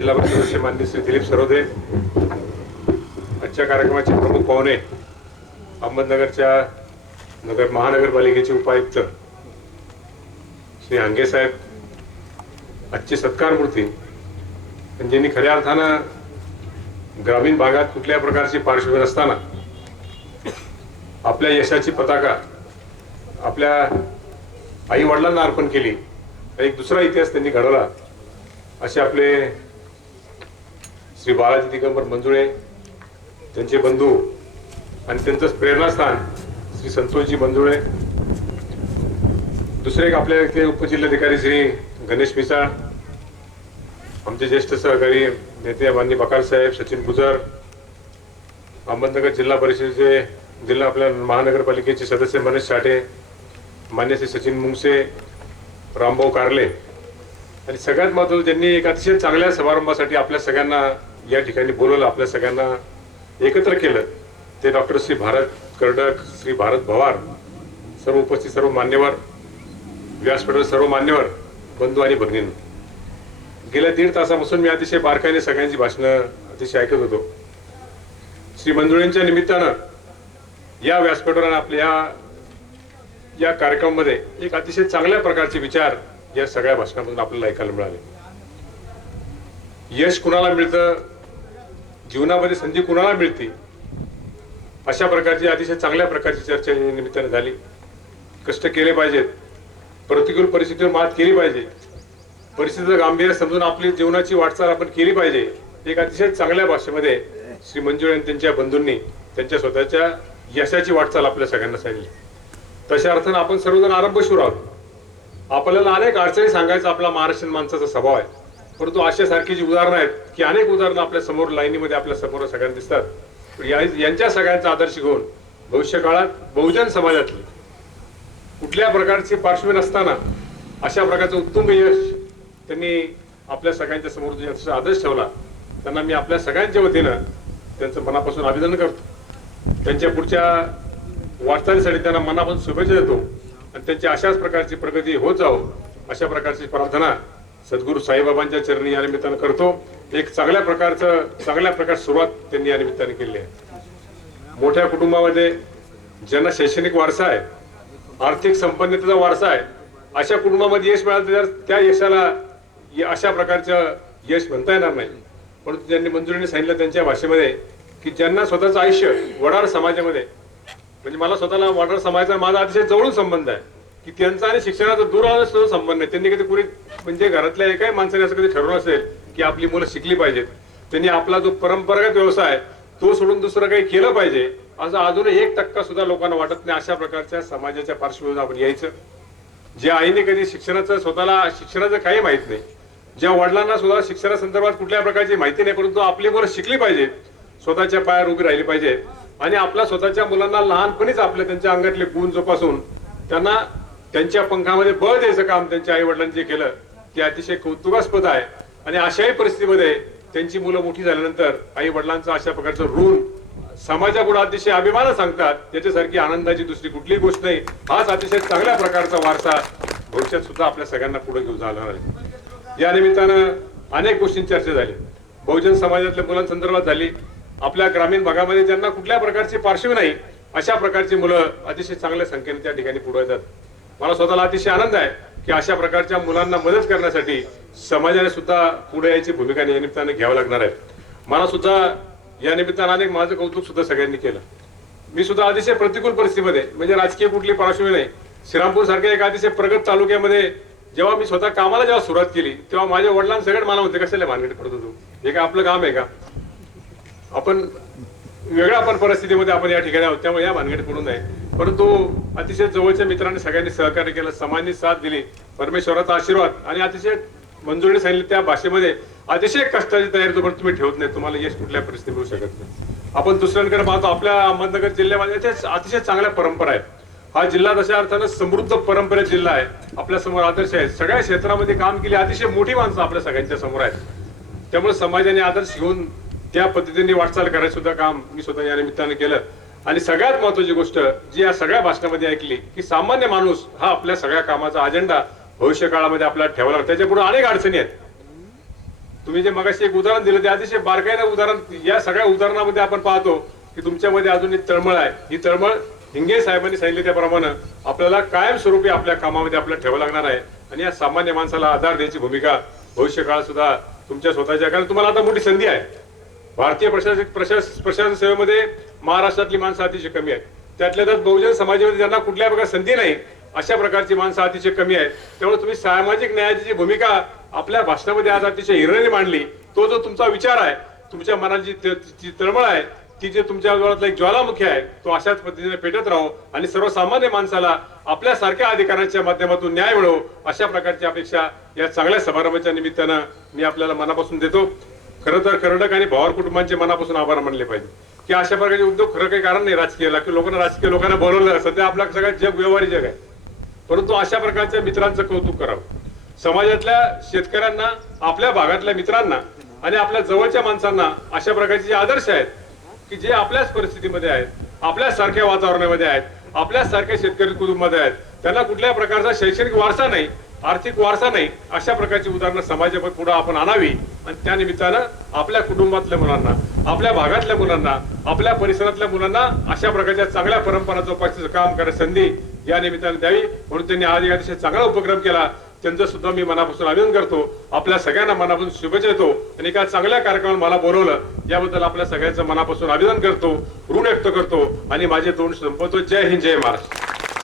जिल्हा परिषद सदस्य माननीय श्री दिलीप सरोदे, आजच्या कार्यक्रमाचे प्रमुख पाहुणे अहमदनगरच्या महानगरपालिकेचे उपायुक्त श्री हांगे साहेब, आजची सत्कार मूर्ती ज्यांनी खऱ्या अर्थानं ग्रामीण भागात कुठल्या प्रकारची पार्श्वभूमी नसताना आपल्या यशाची पताका आपल्या आई वडिलांना अर्पण केली, एक दुसरा इतिहास त्यांनी घडवला असे आपले श्री बालाजी दिगंबर मंजुळे, त्यांचे बंधू आणि त्यांचं प्रेरणास्थान श्री संतोषजी मंजुळे, दुसरे एक आपल्या इथे उपजिल्हाधिकारी श्री गणेश मिसाळ, आमचे ज्येष्ठ सहकारी नेते माननीय बकार साहेब, सचिन गुजर, अहमदनगर जिल्हा परिषदेचे आपल्या महानगरपालिकेचे सदस्य मनीष साठे, मान्य श्री सचिन मुंगसे, रामभाऊ कारले आणि सगळ्यात महत्त्वाचं ज्यांनी एक अतिशय चांगल्या समारंभासाठी आपल्या सगळ्यांना या ठिकाणी बोलवलं, आपल्या सगळ्यांना एकत्र केलं, ते डॉक्टर श्री भारत कर्डक, श्री भारत भवार, सर्व उपस्थित सर्व मान्यवर, व्यासपीठावर सर्व मान्यवर बंधू आणि भगिनींनो, गेल्या 1.5 तासापासून मी अतिशय बारकाईने सगळ्यांची भाषणं अतिशय ऐकत होतो. श्री मंजुळेंच्या निमित्तानं या व्यासपीठावर आपल्या या कार्यक्रमामध्ये एक अतिशय चांगल्या प्रकारचे विचार या सगळ्या भाषणामधून आपल्याला ऐकायला मिळाले. यश कुणाला मिळतं, जीवनामध्ये संधी कुणाला मिळते, अशा प्रकारची अतिशय चांगल्या प्रकारची चर्चा या निमित्ताने झाली. कष्ट केले पाहिजेत, प्रतिकूल परिस्थितीवर मात केली पाहिजे, परिस्थितीचं गांभीर्य समजून आपली जीवनाची वाटचाल आपण केली पाहिजे, एक अतिशय चांगल्या भाषेमध्ये श्री मंजुळे आणि त्यांच्या बंधूंनी त्यांच्या स्वतःच्या यशाची वाटचाल आपल्या सगळ्यांना सांगितली. तशा अर्थानं आपण सर्वजण आरंभशूर आहोत. आपल्याला अनेक अडचणी सांगायचा आपला महाराष्ट्रीयन माणसाचा स्वभाव आहे, परंतु अशासारखी जी उदाहरणं आहेत की अनेक उदाहरणं आपल्या समोर लाईनीमध्ये आपल्या समोर सगळ्यांना दिसतात. यांच्या सगळ्यांचा आदर्श घेऊन भविष्य काळात बहुजन समाजातली कुठल्या प्रकारची पार्श्वभूमी नसताना अशा प्रकारचं उत्तुंग यश त्यांनी आपल्या सगळ्यांच्या समोर जो आदर्श ठेवला, त्यांना मी आपल्या सगळ्यांच्या वतीनं त्यांचं मनापासून अभिनंदन करतो. त्यांच्या पुढच्या वाटचालीसाठी त्यांना मनापासून शुभेच्छा देतो आणि त्यांची अशाच प्रकारची प्रगती होत जावो अशा प्रकारची प्रार्थना सद्गुरू साईबाबांच्या चरणी या निमित्तानं करतो. एक चांगल्या प्रकार सुरुवात त्यांनी या निमित्ताने केली आहे. मोठ्या कुटुंबामध्ये ज्यांना शैक्षणिक वारसा आहे, आर्थिक संपन्नतेचा वारसा आहे, अशा कुटुंबामध्ये यश मिळालं तर त्या यशाला अशा प्रकारचं यश म्हणता येणार नाही. परंतु त्यांनी मंजुरीने सांगितलं त्यांच्या भाषेमध्ये की ज्यांना स्वतःचं आयुष्य वडार समाजामध्ये, म्हणजे मला स्वतःला वडार समाजाचा माझा अतिशय जवळून संबंध आहे की त्यांचा आणि शिक्षणाचा दूर संबंध नाही. त्यांनी कधी पुढे म्हणजे घरातल्या एकाही माणसाने असं कधी ठरवलं असेल की आपली मुलं शिकली पाहिजेत, त्यांनी आपला जो परंपरागत व्यवसाय तो सोडून दुसरं काही केलं पाहिजे असं अजूनही 1% सुद्धा लोकांना वाटत नाही. अशा प्रकारच्या समाजाच्या पार्श्वभूमीवर आपण यायचं. ज्या आईने कधी स्वतःला शिक्षणाचं काही माहित नाही, ज्या वडिलांना सुद्धा शिक्षणासंदर्भात कुठल्या प्रकारची माहिती नाही, परंतु आपली मुलं शिकली पाहिजेत, स्वतःच्या पायावर उभी राहिली पाहिजे आणि आपल्या स्वतःच्या मुलांना लहानपणीच आपल्या त्यांच्या अंगातले गुण जोपासून त्यांना त्यांच्या पंखामध्ये बळ द्यायचं काम त्यांच्या आई वडिलांनी जे केलं ते अतिशय कौतुकास्पद आहे. आणि अशाही परिस्थितीमध्ये त्यांची मुलं मोठी झाल्यानंतर आई वडिलांचं अशा प्रकारचं ऋण समाजापुढे अतिशय अभिमानाने सांगतात, त्याच्यासारखी आनंदाची दुसरी कुठलीही गोष्ट नाही. हाच अतिशय चांगल्या प्रकारचा वारसा भविष्यात सुद्धा आपल्या सगळ्यांना पुढे घेऊन जाणार आहे. या निमित्तानं अनेक गोष्टींची चर्चा झाली, बहुजन समाजातल्या मुलांसंदर्भात झाली. आपल्या ग्रामीण भागामध्ये ज्यांना कुठल्या प्रकारची पार्श्वभूमी नाही अशा प्रकारची मुलं अतिशय चांगल्या संख्येने त्या ठिकाणी पुढे येतात. मला स्वतःला अतिशय आनंद आहे की अशा प्रकारच्या मुलांना मदत करण्यासाठी समाजाने सुद्धा पुढे यायची भूमिका या निमित्ताने घ्यावं लागणार आहे. मला सुद्धा या निमित्तानं अनेक माझं कौतुक सुद्धा सगळ्यांनी केलं. मी सुद्धा अतिशय प्रतिकूल परिस्थितीमध्ये, म्हणजे राजकीय कुठली पार्श्वभूमी नाही, श्रीरामपूर सारख्या एका अतिशय प्रगत तालुक्यामध्ये जेव्हा मी स्वतः कामाला जेव्हा सुरुवात केली तेव्हा माझ्या वडिलांसगळं मला होते कशाला भानगडीत पडत होतो, हे काय आपलं काम आहे का, आपण वेगळ्या परिस्थितीमध्ये आपण या ठिकाणी आहोत, त्यामुळे या भानगडीत पडू नये. परंतु अतिशय जवळच्या मित्रांनी सगळ्यांनी सहकार्य केलं, समाजाने साथ दिली, परमेश्वराचा आशीर्वाद आणि अतिशय मंजुरीने सांगितलं त्या भाषेमध्ये अतिशय कष्टाची तयारी जोपर्यंत तुम्ही ठेवत नाही तुम्हाला यश कुठल्या परिस्थिती मिळू शकत नाही. आपण दुसऱ्यांकडे पाहतो, आपल्या अहमदनगर जिल्ह्यामध्ये अतिशय चांगल्या परंपरा आहेत. हा जिल्हा तशा अर्थानं समृद्ध परंपरेत जिल्हा आहे. आपल्या समोर आदर्श आहेत, सगळ्या क्षेत्रामध्ये काम केली अतिशय मोठी माणसं आपल्या सगळ्यांच्या समोर आहेत. त्यामुळे समाजाने आदर्श घेऊन त्या पद्धतीने वाटचाल करायचं सुद्धा काम मी स्वतः या निमित्ताने केलं. आणि सगळ्यात महत्वाची गोष्ट जी या सगळ्या भाषणामध्ये ऐकली की सामान्य माणूस हा आपल्या सगळ्या कामाचा अजेंडा भविष्य काळामध्ये आपल्याला ठेवला, त्याच्या पुढे अनेक अडचणी आहेत. तुम्ही जे मगाशी एक उदाहरण दिलं ते अतिशय बारकाईनं उदाहरण, या सगळ्या उदाहरणामध्ये आपण पाहतो की तुमच्यामध्ये अजून एक तळमळ आहे. ही तळमळ हिंगे साहेबांनी सांगितले त्याप्रमाणे आपल्याला कायमस्वरूपी आपल्या कामामध्ये आपल्याला ठेवावं लागणार आहे. आणि या सामान्य माणसाला आधार द्यायची भूमिका भविष्य काळात सुद्धा तुमच्या स्वतःच्या, कारण तुम्हाला आता मोठी संधी आहे. भारतीय प्रशासन सेवेमध्ये महाराष्ट्रातली माणसं अतिशय कमी आहेत. त्यातल्या त्यात बहुजन समाजामध्ये ज्यांना कुठल्या प्रकारची संधी नाही अशा प्रकारची माणसं अतिशय कमी आहेत. त्यामुळे तुम्ही सामाजिक न्यायाची जी भूमिका आपल्या भाषणामध्ये आज अतिशय हिरण्याने मांडली, तो जो तुमचा विचार आहे, तुमच्या मनाची जी तळमळ आहे, ती जे तुमच्या जवळातला एक ज्वालामुखी आहे, तो अशाच पद्धतीने पेटत राहो आणि सर्वसामान्य माणसाला आपल्यासारख्या अधिकारांच्या माध्यमातून न्याय मिळो, अशा प्रकारची अपेक्षा या चांगल्या समारंभाच्या निमित्तानं मी आपल्याला मनापासून देतो. खरं तर कर्नाटक आणि पवार कुटुंबांचे मनापासून आभार मानले पाहिजे की अशा प्रकारचे उद्योग खरं काही कारण नाही राजकीय लोकांना बोलवलं. सध्या आपलं सगळ्यात जग व्यवहारी जग आहे, परंतु अशा प्रकारच्या मित्रांचं कौतुक करावं. समाजातल्या शेतकऱ्यांना, आपल्या भागातल्या मित्रांना आणि आपल्या जवळच्या माणसांना अशा प्रकारचे जे आदर्श आहेत की जे आपल्याच परिस्थितीमध्ये आहेत, आपल्यासारख्या वातावरणामध्ये आहेत, आपल्यासारख्या शेतकरी कुटुंबामध्ये आहेत, त्यांना कुठल्याही प्रकारचा शैक्षणिक वारसा नाही, आर्थिक वारसा नाही, अशा प्रकारची उदाहरणं समाजामध्ये पुढे आपण आणावी. आणि त्या निमित्तानं आपल्या कुटुंबातल्या मुलांना, आपल्या भागातल्या मुलांना, आपल्या परिसरातल्या मुलांना अशा प्रकारच्या चांगल्या परंपरा जोपासण्याचं काम करण्याची संधी या निमित्ताने द्यावी, म्हणून त्यांनी आज एक अतिशय चांगला उपक्रम केला. त्यांचं सुद्धा मी मनापासून अभिनंदन करतो. आपल्या सगळ्यांना मनापासून शुभेच्छा देतो आणि एका चांगल्या कार्यक्रमाला मला बोलवलं याबद्दल आपल्या सगळ्यांचं मनापासून अभिनंदन करतो, ऋण व्यक्त करतो आणि माझे दोन संपवतो. जय हिंद, जय महाराष्ट्र.